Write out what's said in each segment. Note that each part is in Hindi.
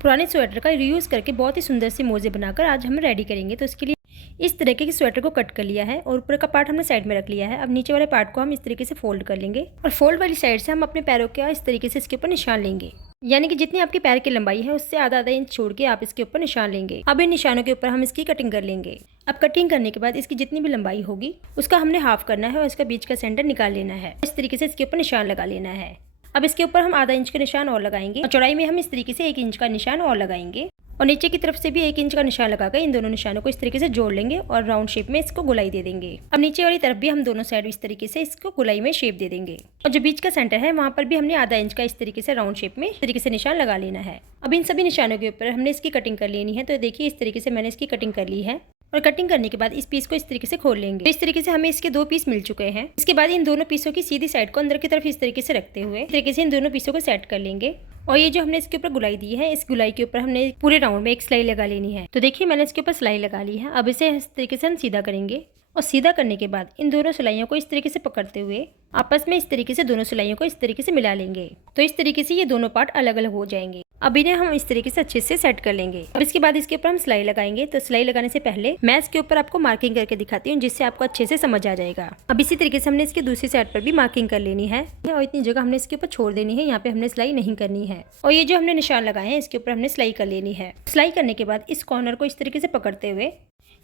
पुराने स्वेटर का रीयूज़ करके बहुत ही सुंदर से मोजे बनाकर आज हम रेडी करेंगे। तो इसके लिए इस तरीके के स्वेटर को कट कर लिया है और ऊपर का पार्ट हमने साइड में रख लिया है। अब नीचे वाले पार्ट को हम इस तरीके से फोल्ड कर लेंगे और फोल्ड वाली साइड से हम अपने पैरों का इस तरीके से इसके ऊपर निशान लेंगे, यानी कि जितनी आपके पैर की लंबाई है उससे आधा इंच छोड़ के आप इसके ऊपर निशान लेंगे। अब इन निशानों के ऊपर हम इसकी कटिंग कर लेंगे। अब कटिंग करने के बाद इसकी जितनी भी लंबाई होगी उसका हमने हाफ करना है और इसका बीच का सेंटर निकाल लेना है। इस तरीके से इसके ऊपर निशान लगा लेना है। अब इसके ऊपर हम आधा इंच का निशान और लगाएंगे और चौड़ाई में हम इस तरीके से 1 इंच का निशान और लगाएंगे और नीचे की तरफ से भी 1 इंच का निशान लगाकर इन दोनों निशानों को इस तरीके से जोड़ लेंगे और राउंड शेप में इसको गोलाई दे देंगे। अब नीचे वाली तरफ भी हम दोनों साइड इस तरीके से इसको गोलाई में शेप दे देंगे और जो बीच का सेंटर है वहाँ पर भी हमने आधा इंच का इस तरीके से राउंड शेप में इस तरीके से निशान लगा लेना है। अब इन सभी निशानों के ऊपर हमने इसकी कटिंग कर लेनी है। तो देखिए इस तरीके से मैंने इसकी कटिंग कर ली है और कटिंग करने के बाद इस पीस को इस तरीके से खोल लेंगे। तो इस तरीके से हमें इसके 2 पीस मिल चुके हैं। इसके बाद इन दोनों पीसों की सीधी साइड को अंदर की तरफ इस तरीके से रखते हुए इस तरीके से इन दोनों पीसों को सेट कर लेंगे और ये जो हमने इसके ऊपर गुलाई दी है इस गुलाई के ऊपर हमने पूरे राउंड में एक सिलाई लगा लेनी है। तो देखिए मैंने इसके ऊपर सिलाई लगा ली है। अब इसे इस तरीके से हम सीधा करेंगे और सीधा करने के बाद इन दोनों सिलाइयों को इस तरीके से पकड़ते हुए आपस में इस तरीके से दोनों सिलाइयों को इस तरीके से मिला लेंगे। तो इस तरीके से ये दोनों पार्ट अलग अलग हो जाएंगे। अब इन्हें हम इस तरीके से अच्छे से सेट कर लेंगे। अब इसके बाद इसके ऊपर हम सिलाई लगाएंगे। तो सिलाई लगाने से पहले मैं इसके ऊपर आपको मार्किंग करके दिखाती हूँ जिससे आपको अच्छे से समझ आ जाएगा। अब इसी तरीके से हमने इसकी दूसरी साइड पर भी मार्किंग कर लेनी है और इतनी जगह हमने इसके ऊपर छोड़ देनी है। यहाँ पे हमने सिलाई नहीं करनी है और ये जो हमने निशान लगाए हैं इसके ऊपर हमने सिलाई कर लेनी है। सिलाई करने के बाद इस कॉर्नर को इस तरीके से पकड़ते हुए,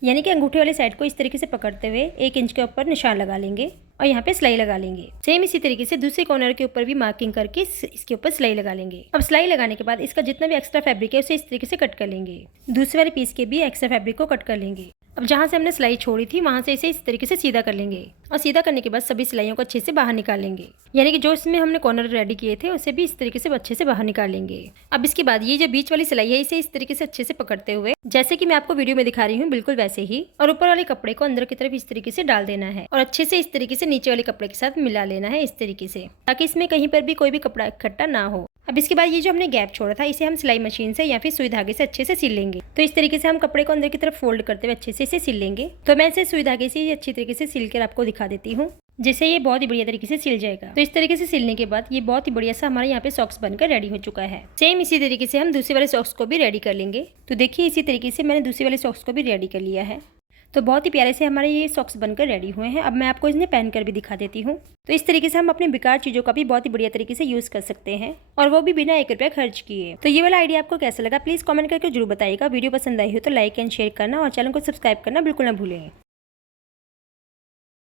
यानी कि अंगूठे वाले साइड को इस तरीके से पकड़ते हुए 1 इंच के ऊपर निशान लगा लेंगे और यहाँ पे सिलाई लगा लेंगे। सेम इसी तरीके से दूसरे कॉर्नर के ऊपर भी मार्किंग करके इसके ऊपर सिलाई लगा लेंगे। अब सिलाई लगाने के बाद इसका जितना भी एक्स्ट्रा फैब्रिक है उसे इस तरीके से कट कर लेंगे। दूसरे वाले पीस के भी एक्स्ट्रा फैब्रिक को कट कर लेंगे। अब जहाँ से हमने सिलाई छोड़ी थी वहाँ से इसे इस तरीके से सीधा कर लेंगे और सीधा करने के बाद सभी सिलाइयों को अच्छे से बाहर निकाल लेंगे, यानी कि जो इसमें हमने कॉर्नर रेडी किए थे उसे भी इस तरीके से अच्छे से बाहर निकाल लेंगे। अब इसके बाद ये जो बीच वाली सिलाई है इसे इस तरीके से अच्छे से पकड़ते हुए, जैसे कि मैं आपको वीडियो में दिखा रही हूँ बिल्कुल वैसे ही, और ऊपर वाले कपड़े को अंदर की तरफ इस तरीके से डाल देना है और अच्छे से इस तरीके से नीचे वाले कपड़े के साथ मिला लेना है इस तरीके से, ताकि इसमें कहीं पर भी कोई भी कपड़ा इकट्ठा ना हो। अब इसके बाद ये जो हमने गैप छोड़ा था इसे हम सिलाई मशीन से या फिर सुई धागे से अच्छे से सिल लेंगे। तो इस तरीके से हम कपड़े को अंदर की तरफ फोल्ड करते हुए अच्छे से इसे सिल लेंगे। तो मैं इसे सुई धागे से अच्छी तरीके से सिल कर आपको दिखा देती हूँ, जिससे ये बहुत ही बढ़िया तरीके से सिल जाएगा। तो इस तरीके से सिलने के बाद ये बहुत ही बढ़िया सा हमारे यहाँ पे सॉक्स बनकर रेडी हो चुका है। सेम इसी तरीके से हम दूसरे वाले सॉक्स को भी रेडी कर लेंगे। तो देखिए इसी तरीके से मैंने दूसरे वाले सॉक्स को भी रेडी कर लिया है। तो बहुत ही प्यारे से हमारे ये सॉक्स बनकर रेडी हुए हैं। अब मैं आपको इन्हें पहनकर भी दिखा देती हूँ। तो इस तरीके से हम अपने बेकार चीज़ों का भी बहुत ही बढ़िया तरीके से यूज़ कर सकते हैं और वो भी बिना 1 रुपया खर्च किए। तो ये वाला आइडिया आपको कैसा लगा प्लीज़ कमेंट करके जरूर बताइएगा। वीडियो पसंद आई हो तो लाइक एंड शेयर करना और चैनल को सब्सक्राइब करना बिल्कुल ना भूलें।